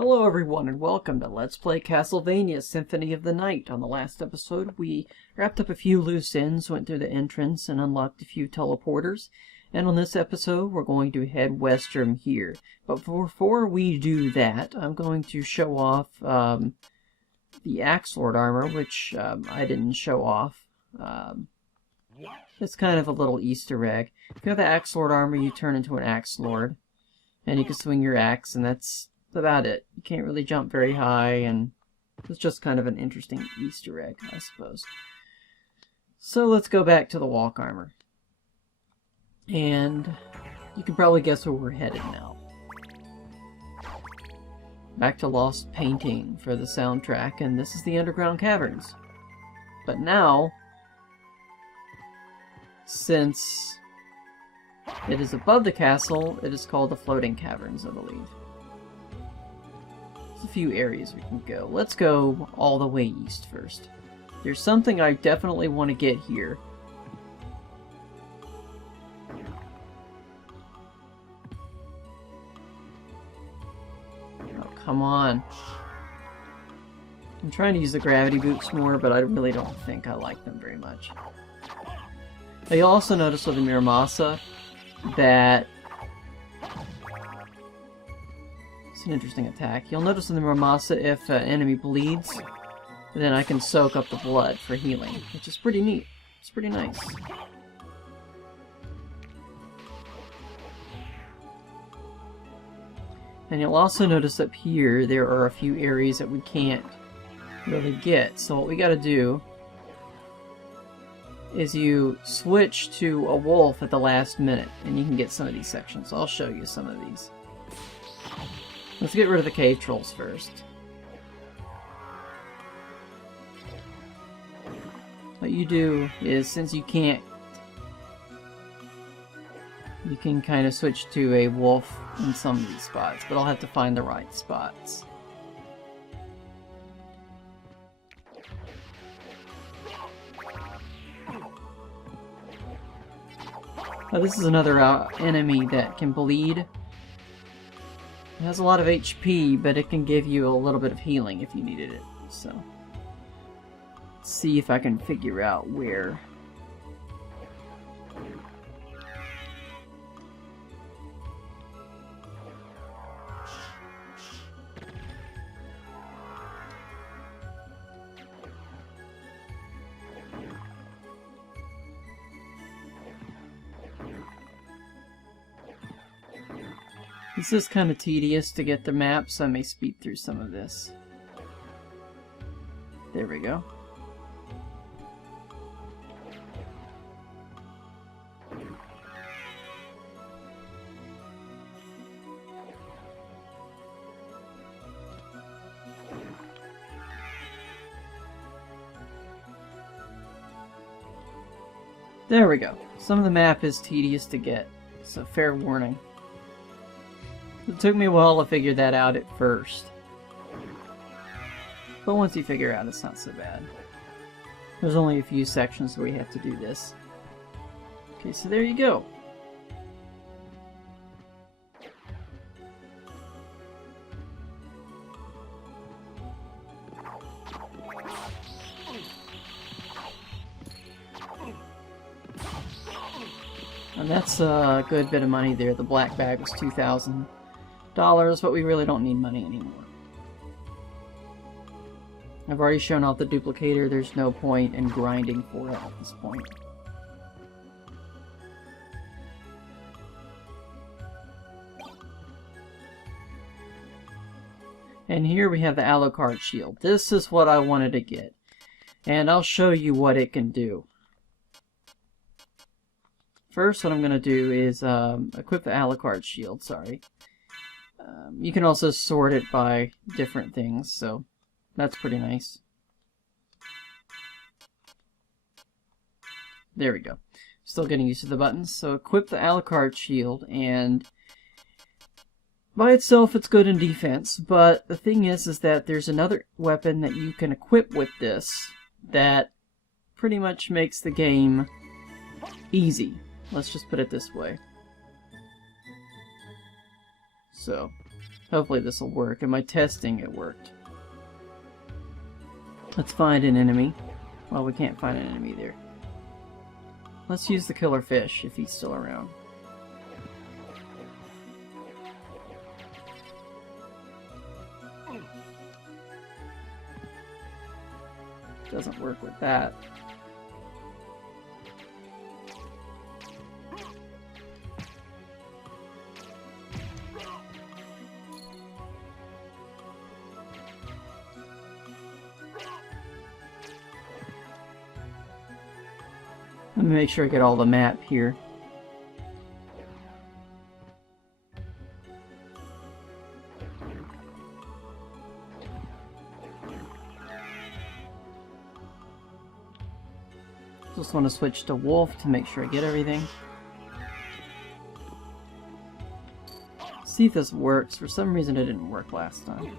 Hello everyone and welcome to Let's Play Castlevania Symphony of the Night. On the last episode we wrapped up a few loose ends, went through the entrance and unlocked a few teleporters. And on this episode we're going to head west from here. But before we do that, I'm going to show off the Axe Lord armor, which I didn't show off. It's kind of a little Easter egg. If you have the Axe Lord armor, you turn into an Axe Lord. And you can swing your axe, and that's about it. You can't really jump very high, and it's just kind of an interesting Easter egg, I suppose. So let's go back to the walk armor. And you can probably guess where we're headed now. Back to Lost Painting for the soundtrack, and this is the underground caverns. But now, since it is above the castle, it is called the Floating Caverns, I believe. There's a few areas we can go. Let's go all the way east first. There's something I definitely want to get here. Oh, come on. I'm trying to use the gravity boots more, but I really don't think I like them very much. Now, you'll also notice with the Miramasa that it's an interesting attack. You'll notice in the Miramasa, if an enemy bleeds, then I can soak up the blood for healing, which is pretty neat. It's pretty nice. And you'll also notice up here there are a few areas that we can't really get. So what we gotta do is you switch to a wolf at the last minute, and you can get some of these sections. I'll show you some of these. Let's get rid of the cave trolls first. What you do is, since you can't, you can kind of switch to a wolf in some of these spots, but I'll have to find the right spots. Now, this is another enemy that can bleed. It has a lot of HP, but it can give you a little bit of healing if you needed it. So, let's see if I can figure out where. This is kind of tedious to get the map, so I may speed through some of this. There we go. There we go. Some of the map is tedious to get, so fair warning. It took me a while to figure that out at first. But once you figure it out, it's not so bad. There's only a few sections where you have to do this. Okay, so there you go. And that's a good bit of money there. The black bag was $2,000, but we really don't need money anymore. I've already shown off the duplicator. There's no point in grinding for it at this point. And here we have the Alucard Shield. This is what I wanted to get. And I'll show you what it can do. First, what I'm going to do is equip the Alucard Shield, sorry. You can also sort it by different things, so that's pretty nice. There we go. Still getting used to the buttons. So equip the Alucard Shield, and by itself it's good in defense, but the thing is that there's another weapon that you can equip with this that pretty much makes the game easy. Let's just put it this way. So, Hopefully this will work. In my testing, it worked. Let's find an enemy. Well, we can't find an enemy there. Let's use the killer fish, if he's still around. Doesn't work with that. Let me make sure I get all the map here. Just want to switch to wolf to make sure I get everything. See if this works. For some reason it didn't work last time.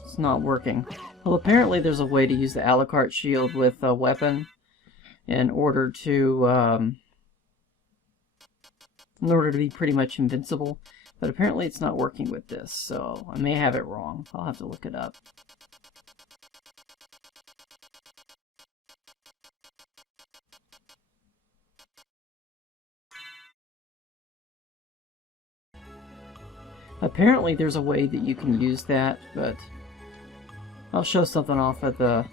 It's not working. Well, apparently there's a way to use the Alucard Shield with a weapon in order to be pretty much invincible. But apparently it's not working with this, so I may have it wrong. I'll have to look it up. Apparently there's a way that you can use that, but I'll show something off of the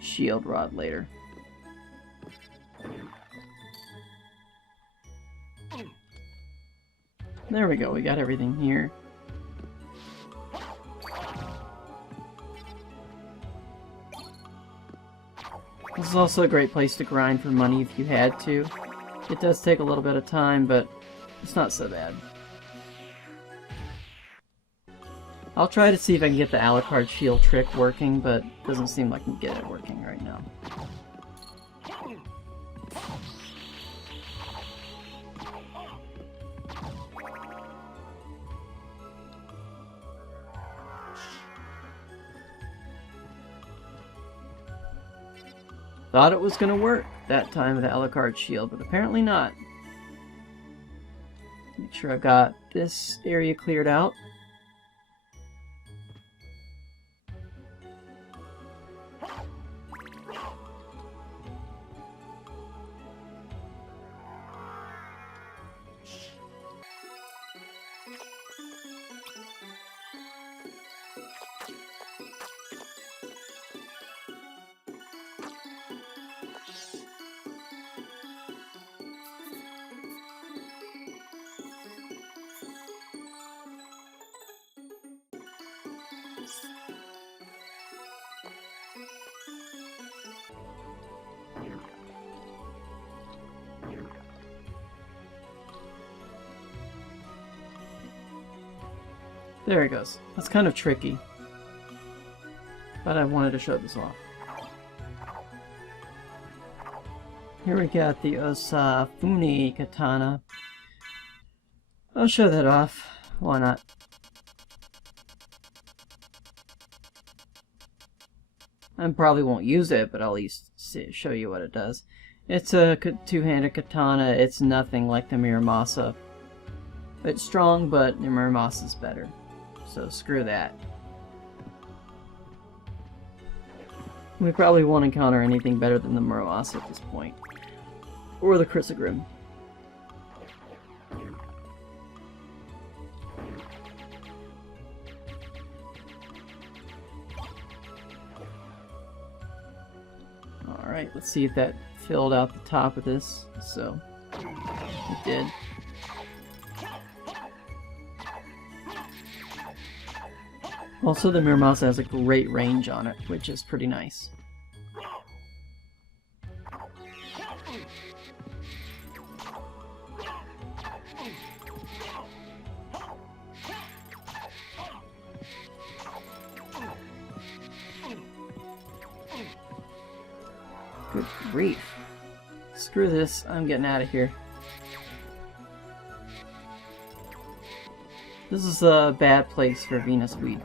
shield rod later. There we go, we got everything here. This is also a great place to grind for money if you had to. It does take a little bit of time, but it's not so bad. I'll try to see if I can get the Alucard Shield trick working, but it doesn't seem like I can get it working right now. Thought it was going to work that time with the Alucard Shield, but apparently not. Make sure I've got this area cleared out. There it goes. That's kind of tricky, but I wanted to show this off. Here we got the Osafune katana. I'll show that off. Why not? I probably won't use it, but I'll at least show you what it does. It's a two-handed katana. It's nothing like the Muramasa. It's strong, but the Muramasa's better. So screw that. We probably won't encounter anything better than the Muramasa at this point. Or the Chrysogrim. Alright, let's see if that filled out the top of this. So, it did. Also, the Muramasa has a great range on it, which is pretty nice. Good grief. Screw this, I'm getting out of here. This is a bad place for Venus Weed.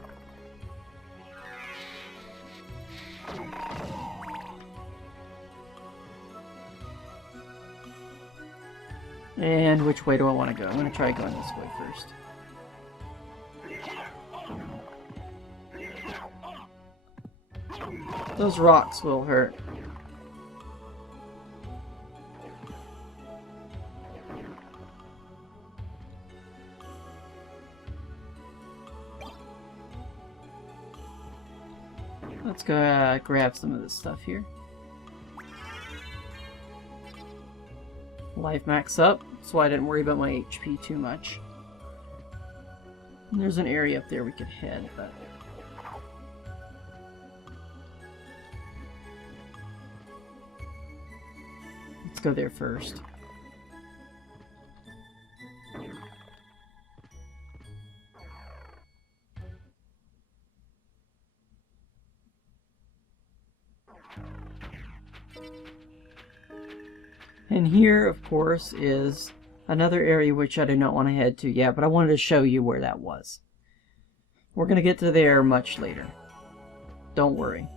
And which way do I want to go? I'm going to try going this way first. Those rocks will hurt. Let's go grab some of this stuff here. Life max up, so I didn't worry about my HP too much. And there's an area up there we could head, but... let's go there first. And here, of course, is another area which I do not want to head to yet, but I wanted to show you where that was. We're going to get to there much later. Don't worry.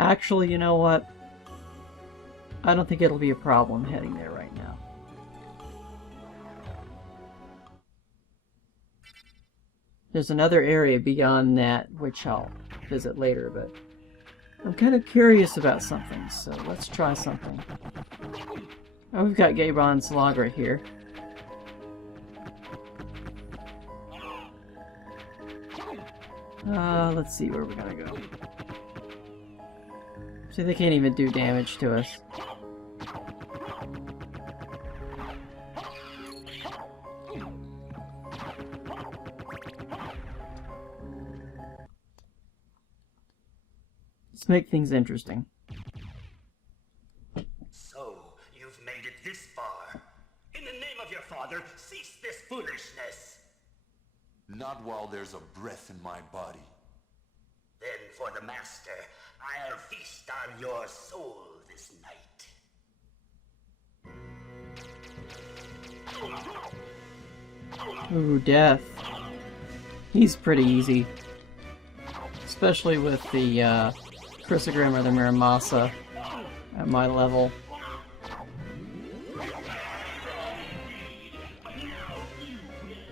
Actually, you know what? I don't think it'll be a problem heading there right now. There's another area beyond that which I'll visit later, but I'm kind of curious about something, so let's try something. Oh, we've got Gabon's log right here. Let's see where we're gonna go. See, they can't even do damage to us. Let's make things interesting. So, you've made it this far. In the name of your father, cease this foolishness. Not while there's a breath in my body. Then for the master, I'll feast on your soul this night. Ooh, death. He's pretty easy. Especially with the Chrysogrim or the Miramasa at my level.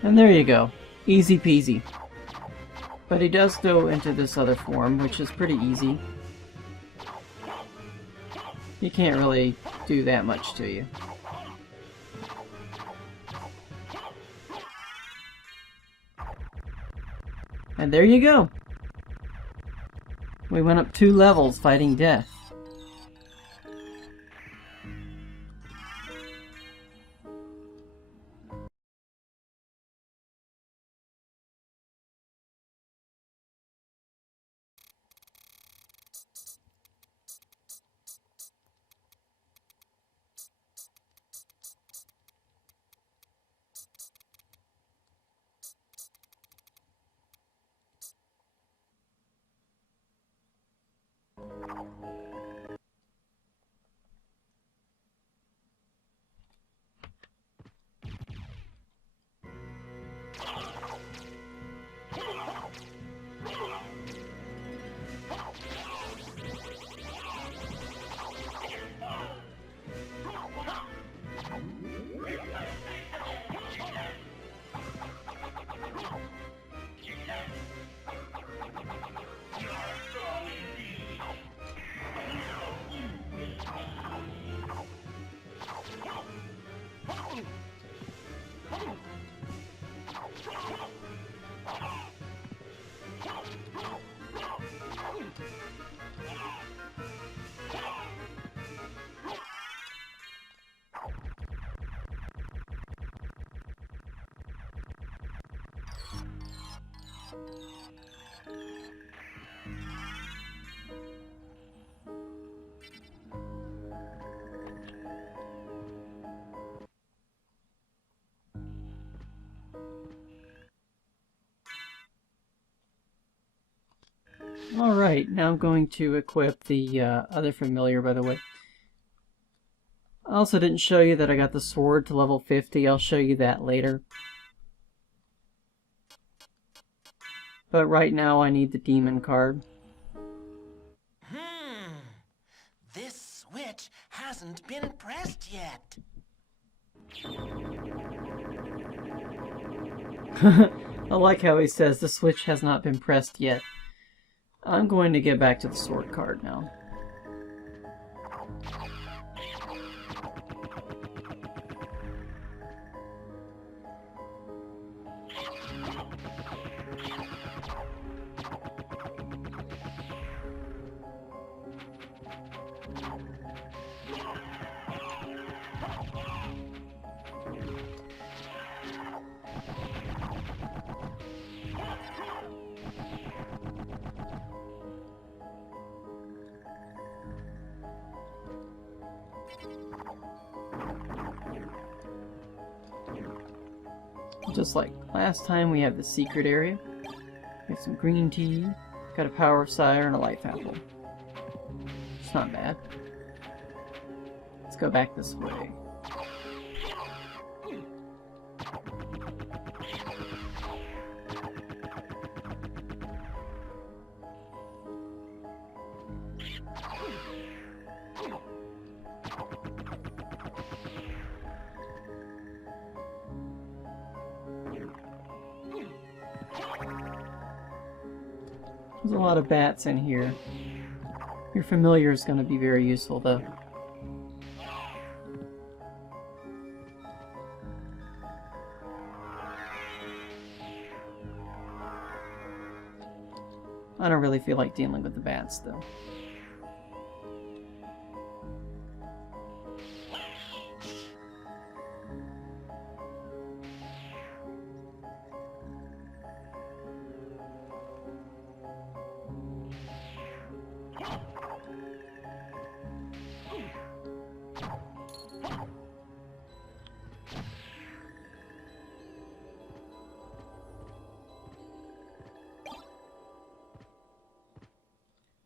And there you go. Easy peasy. But he does go into this other form, which is pretty easy. He can't really do that much to you. And there you go. We went up 2 levels fighting death. Alright, now I'm going to equip the other familiar, by the way. I also didn't show you that I got the sword to level 50. I'll show you that later. But right now I need the demon card. This switch hasn't been pressed yet. I like how he says the switch has not been pressed yet. I'm going to get back to the sword card now. Just like last time, we have the secret area. We have some green tea, got a power sire, and a life apple. It's not bad. Let's go back this way. There's a lot of bats in here. Your familiar is going to be very useful, though. I don't really feel like dealing with the bats, though.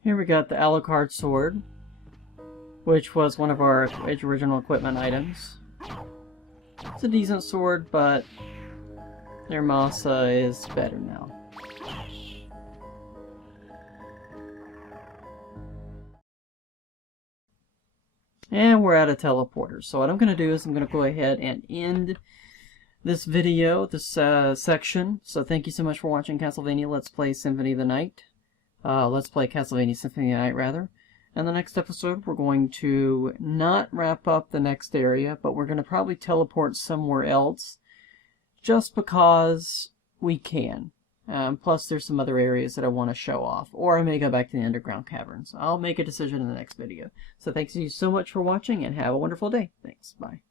Here we got the Alucard sword, which was one of our original equipment items. It's a decent sword, but their Masa is better now. And we're out of teleporters. So what I'm going to do is I'm going to go ahead and end this video, this section. So thank you so much for watching Castlevania Let's Play Symphony of the Night. Let's play Castlevania Symphony of the Night, rather. In the next episode, we're going to not wrap up the next area, but we're going to probably teleport somewhere else, just because we can. Plus, there's some other areas that I want to show off, or I may go back to the underground caverns. I'll make a decision in the next video. So thanks you so much for watching, and have a wonderful day. Thanks. Bye.